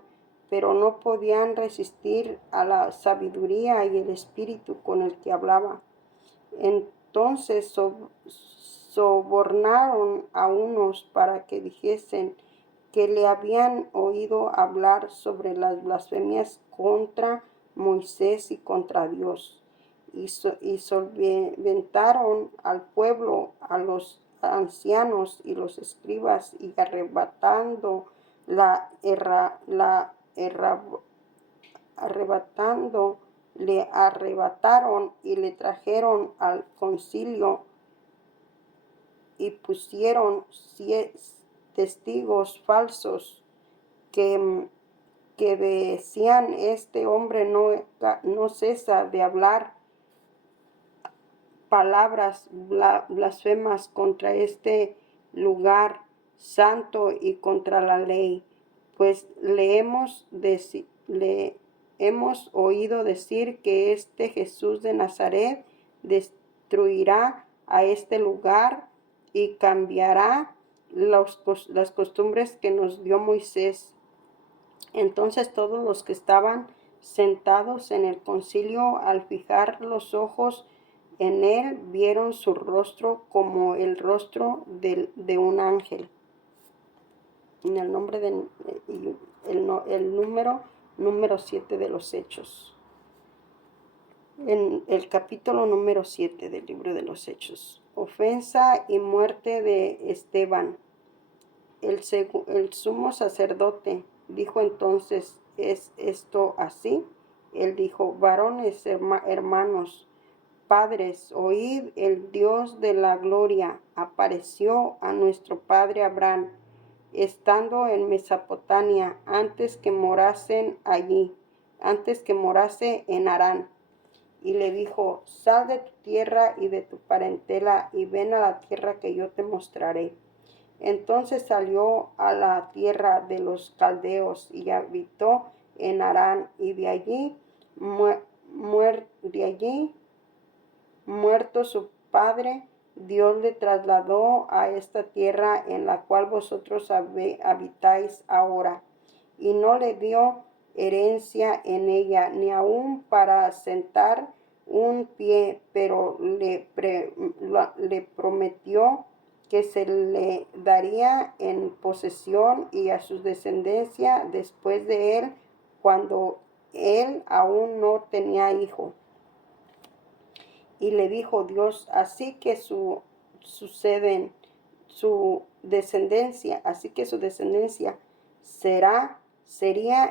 pero no podían resistir a la sabiduría y el espíritu con el que hablaba. Entonces sobornaron a unos para que dijesen que le habían oído hablar sobre las blasfemias contra Moisés y contra Dios. Y solventaron al pueblo, a los ancianos y los escribas, y le arrebataron y le trajeron al concilio, y pusieron testigos falsos que decían, este hombre no cesa de hablar palabras blasfemas contra este lugar santo y contra la ley, pues le hemos oído decir que este Jesús de Nazaret destruirá a este lugar y cambiará las costumbres que nos dio Moisés. Entonces todos los que estaban sentados en el concilio, al fijar los ojos en él, vieron su rostro como el rostro de un ángel. En el nombre el número 7 de los Hechos. En el capítulo número 7 del libro de los Hechos. Ofensa y muerte de Esteban. El sumo sacerdote dijo entonces es esto así? Él dijo, varones hermanos, padres, oíd, el Dios de la gloria apareció a nuestro padre Abraham, estando en Mesopotamia, antes que morase en Harán. Y le dijo, sal de tu tierra y de tu parentela, y ven a la tierra que yo te mostraré. Entonces salió a la tierra de los caldeos y habitó en Harán, y de allí muerto su padre, Dios le trasladó a esta tierra en la cual vosotros habitáis ahora, y no le dio herencia en ella, ni aun para sentar un pie, pero le prometió que se le daría en posesión y a su descendencia después de él, cuando él aún no tenía hijo. Y le dijo Dios, así que su descendencia sería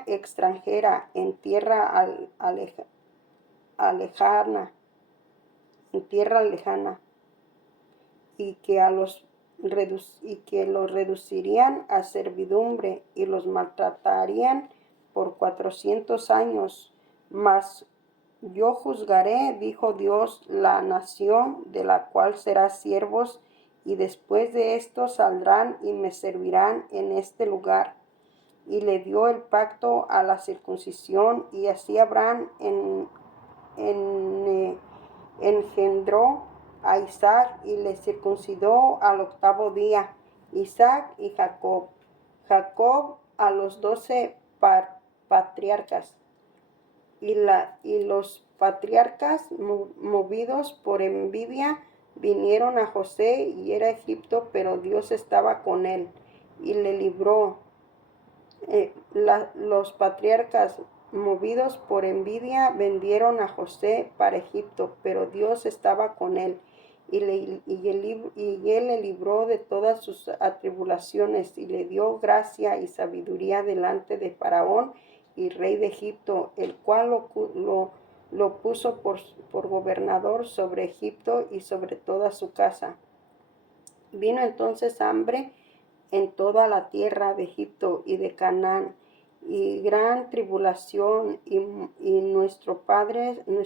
extranjera en tierra lejana, y que los reducirían a servidumbre y los maltratarían por 400 años. Mas yo juzgaré, dijo Dios, la nación de la cual serán siervos, y después de esto saldrán y me servirán en este lugar. Y le dio el pacto a la circuncisión, y así Abraham engendró a Isaac y le circuncidó al 8º día, Isaac y Jacob. Jacob a los 12 patriarcas. Y los patriarcas, movidos por envidia, vinieron a José y era Egipto, pero Dios estaba con él y le libró. Los patriarcas, movidos por envidia, vendieron a José para Egipto, pero Dios estaba con él y él le libró de todas sus atribulaciones y le dio gracia y sabiduría delante de Faraón y rey de Egipto, el cual lo puso por gobernador sobre Egipto y sobre toda su casa. Vino entonces hambre en toda la tierra de Egipto y de Canaán, y gran tribulación, y nuestros padres no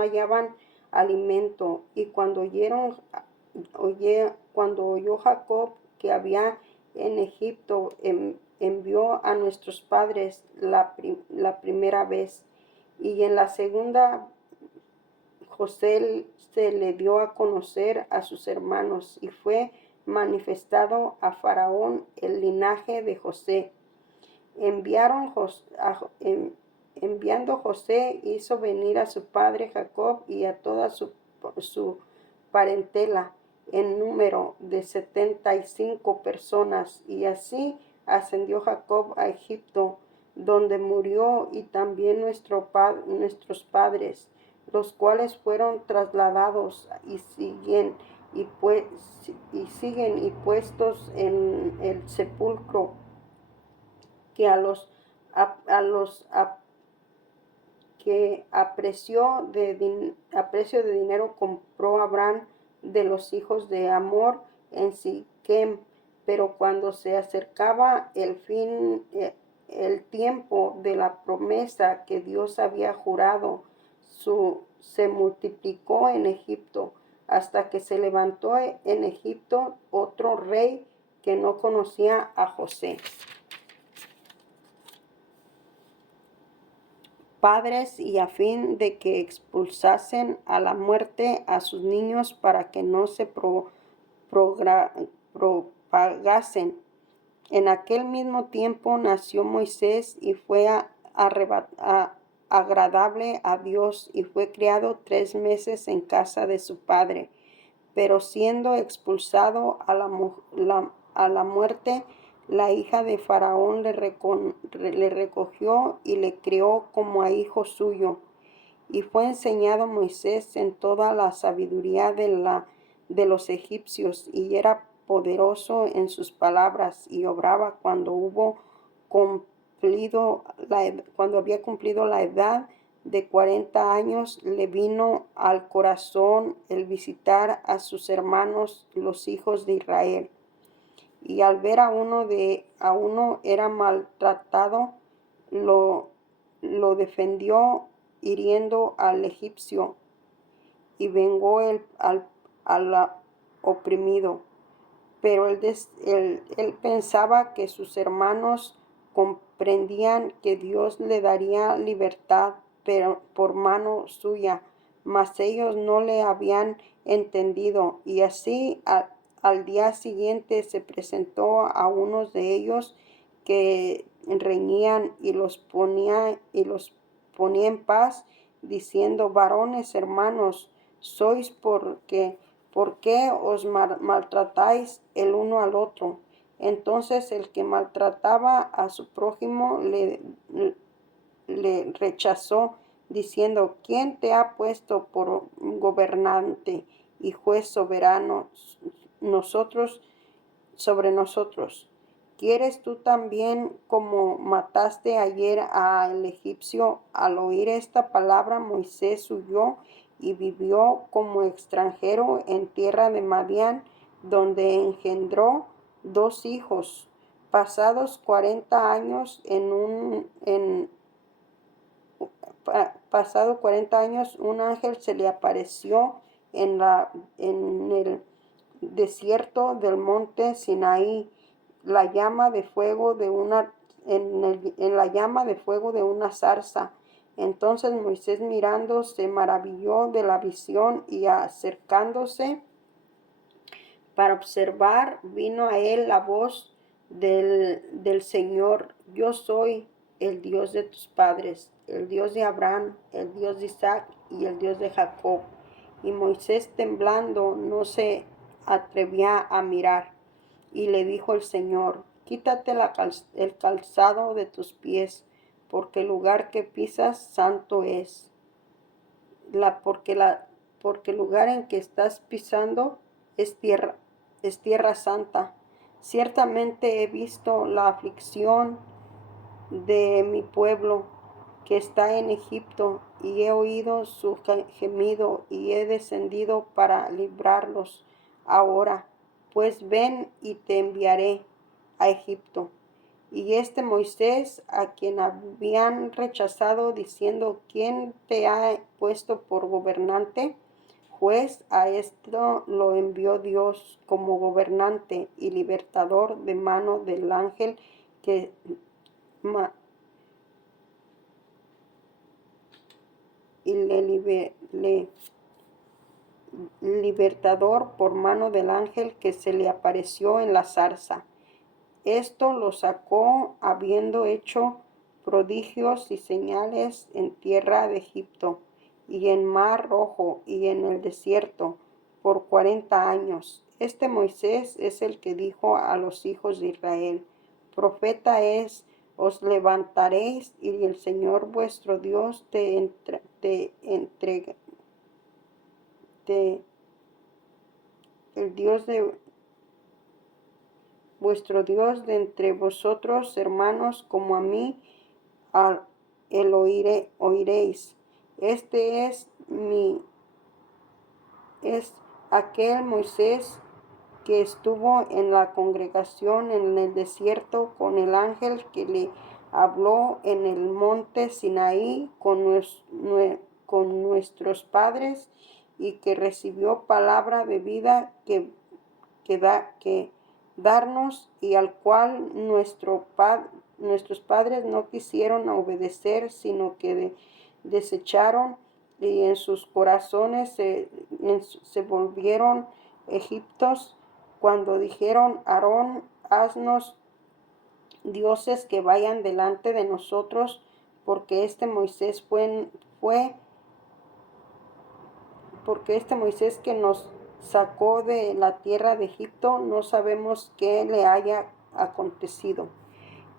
hallaban alimento. Y cuando oyó Jacob que había en Egipto, envió a nuestros padres la primera vez, y en la segunda José se le dio a conocer a sus hermanos, y fue manifestado a Faraón el linaje de José. Enviando José, hizo venir a su padre Jacob y a toda su parentela, en número de 75 personas, y así ascendió Jacob a Egipto, donde murió, y también nuestros padres, los cuales fueron trasladados y siguen puestos en el sepulcro que a precio de dinero compró Abraham de los hijos de Amor en Siquem. Pero cuando se acercaba el tiempo de la promesa que Dios había jurado, se multiplicó en Egipto, hasta que se levantó en Egipto otro rey que no conocía a José. Padres, y a fin de que expulsasen a la muerte a sus niños para que no se propagasen. En aquel mismo tiempo nació Moisés y fue agradable a Dios, y fue criado 3 meses en casa de su padre. Pero siendo expulsado a la muerte, la hija de Faraón le recogió y le crió como a hijo suyo. Y fue enseñado Moisés en toda la sabiduría de los egipcios, y era poderoso en sus palabras, y obraba cuando hubo cuando había cumplido la edad de 40 años, le vino al corazón el visitar a sus hermanos, los hijos de Israel. Y al ver a uno era maltratado, lo defendió hiriendo al egipcio y vengó al oprimido. Pero él pensaba que sus hermanos comprendían que Dios le daría libertad pero por mano suya, mas ellos no le habían entendido. Y así al día siguiente se presentó a unos de ellos que reñían y los ponía en paz, diciendo: varones hermanos, sois ¿por qué os maltratáis el uno al otro? Entonces el que maltrataba a su prójimo le rechazó, diciendo: ¿quién te ha puesto por gobernante y juez soberano sobre nosotros? ¿Quieres tú también, como mataste ayer al egipcio? Al oír esta palabra, Moisés huyó y vivió como extranjero en tierra de Madián, donde engendró 2 hijos. Pasados 40 años, un ángel se le apareció en el desierto del monte Sinaí, en la llama de fuego de una zarza. Entonces Moisés, mirando, se maravilló de la visión, y acercándose para observar, vino a él la voz del Señor: yo soy el Dios de tus padres, el Dios de Abraham, el Dios de Isaac y el Dios de Jacob. Y Moisés, temblando, no se atrevía a mirar. Y le dijo el Señor: quítate el calzado de tus pies, porque el lugar que pisas santo es. Porque el lugar en que estás pisando es tierra santa. Ciertamente he visto la aflicción de mi pueblo que está en Egipto, y he oído su gemido, y he descendido para librarlos. Ahora, pues ven y te enviaré a Egipto. Y Moisés, a quien habían rechazado, diciendo: ¿quién te ha puesto por gobernante? Juez, a esto lo envió Dios como gobernante y libertador de mano del ángel que libertador por mano del ángel que se le apareció en la zarza. Esto lo sacó habiendo hecho prodigios y señales en tierra de Egipto, y en mar Rojo, y en el desierto, por 40 años. Moisés es el que dijo a los hijos de Israel: profeta es, os levantaréis, y el Señor vuestro Dios el Dios de vuestro Dios de entre vosotros, hermanos, como a mí, oiréis. Este es aquel Moisés que estuvo en la congregación en el desierto con el ángel que le habló en el monte Sinaí con nuestros padres, y que recibió palabra de vida que darnos, y al cual nuestros padres no quisieron obedecer, sino que desecharon, y en sus corazones se volvieron egipcios, cuando dijeron: Aarón, haznos dioses que vayan delante de nosotros, porque Moisés que nos sacó de la tierra de Egipto, no sabemos qué le haya acontecido.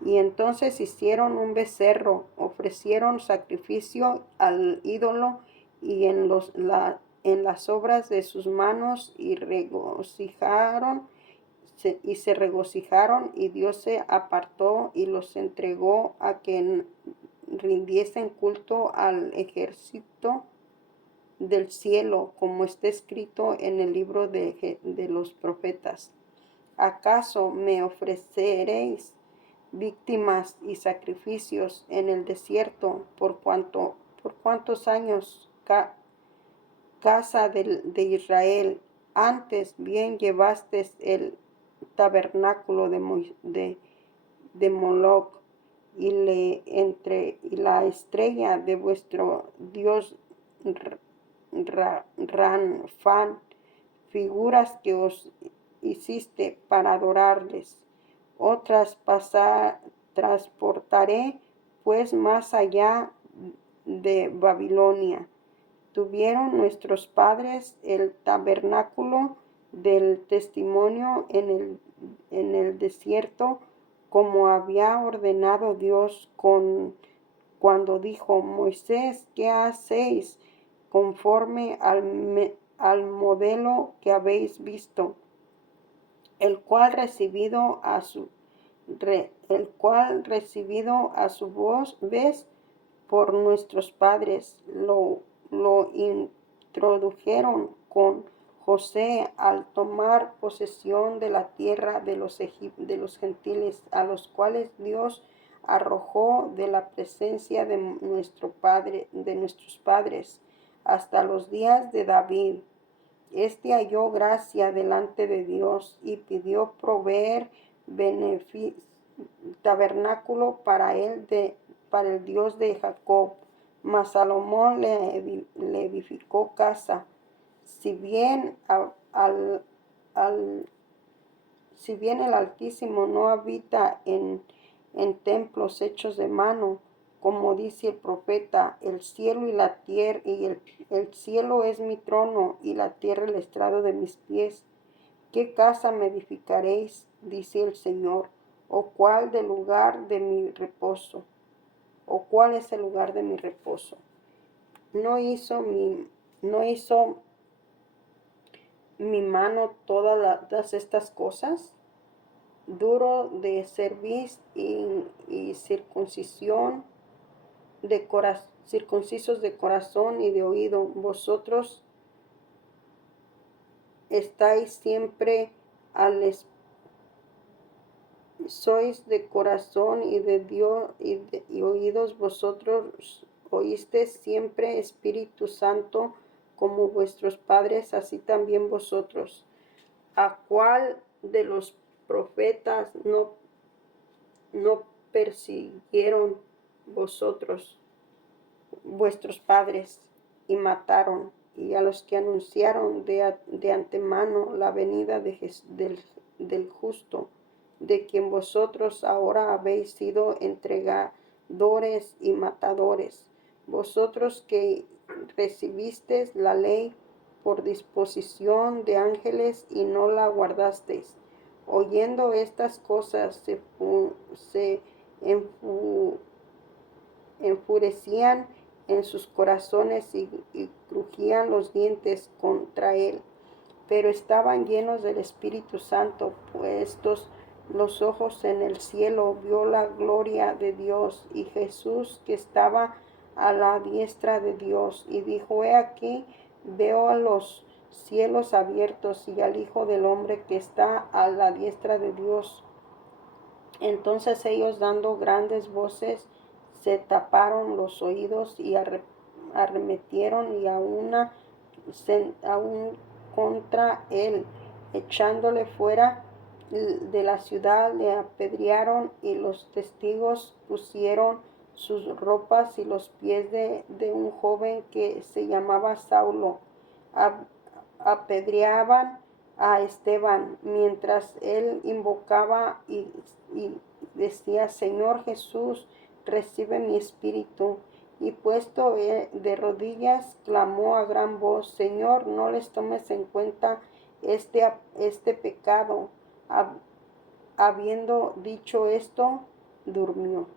Y entonces hicieron un becerro, ofrecieron sacrificio al ídolo, y en las obras de sus manos, y y se regocijaron, y Dios se apartó y los entregó a que rindiesen culto al ejército del cielo, como está escrito en el libro de los profetas. ¿Acaso me ofreceréis víctimas y sacrificios en el desierto? ¿Por cuántos años, casa de Israel? Antes bien llevasteis el tabernáculo de Moloc y la estrella de vuestro dios Ranfán, figuras que os hiciste para adorarles. Otras transportaré pues más allá de Babilonia. Tuvieron nuestros padres el tabernáculo del testimonio en el desierto, como había ordenado Dios cuando dijo: Moisés, ¿qué hacéis? Conforme al modelo que habéis visto, el cual recibido a su vez por nuestros padres lo introdujeron con José al tomar posesión de la tierra de los gentiles, a los cuales Dios arrojó de la presencia de nuestros padres, hasta los días de David. Este halló gracia delante de Dios y pidió proveer tabernáculo para el Dios de Jacob. Mas Salomón le edificó casa. Si bien el Altísimo no habita en templos hechos de mano, como dice el profeta: el cielo y la tierra, y el cielo es mi trono, y la tierra el estrado de mis pies. ¿Qué casa me edificaréis? Dice el Señor. ¿O cuál del lugar de mi reposo? ¿O cuál es el lugar de mi reposo? ¿No hizo mi mano todas estas cosas? Duro de cerviz y circuncisos de corazón y de oído. Vosotros estáis siempre sois de corazón y de Dios y oídos. Vosotros oísteis siempre Espíritu Santo como vuestros padres, así también vosotros. ¿A cuál de los profetas no persiguieron vuestros padres, y mataron? Y a los que anunciaron de antemano la venida del justo, de quien vosotros ahora habéis sido entregadores y matadores. Vosotros que recibisteis la ley por disposición de ángeles y no la guardasteis. Oyendo estas cosas se enfurecían en sus corazones y crujían los dientes contra él. Pero estaban llenos del Espíritu Santo, puestos los ojos en el cielo. Vio la gloria de Dios y Jesús, que estaba a la diestra de Dios, y dijo: He aquí, veo a los cielos abiertos y al Hijo del Hombre que está a la diestra de Dios. Entonces ellos, dando grandes voces, se taparon los oídos y arremetieron y aún contra él, echándole fuera de la ciudad, le apedrearon, y los testigos pusieron sus ropas y los pies de un joven que se llamaba Saulo. Apedreaban a Esteban mientras él invocaba y decía: Señor Jesús, recibe mi espíritu. Y puesto de rodillas, clamó a gran voz: Señor, no les tomes en cuenta este pecado. Habiendo dicho esto, durmió.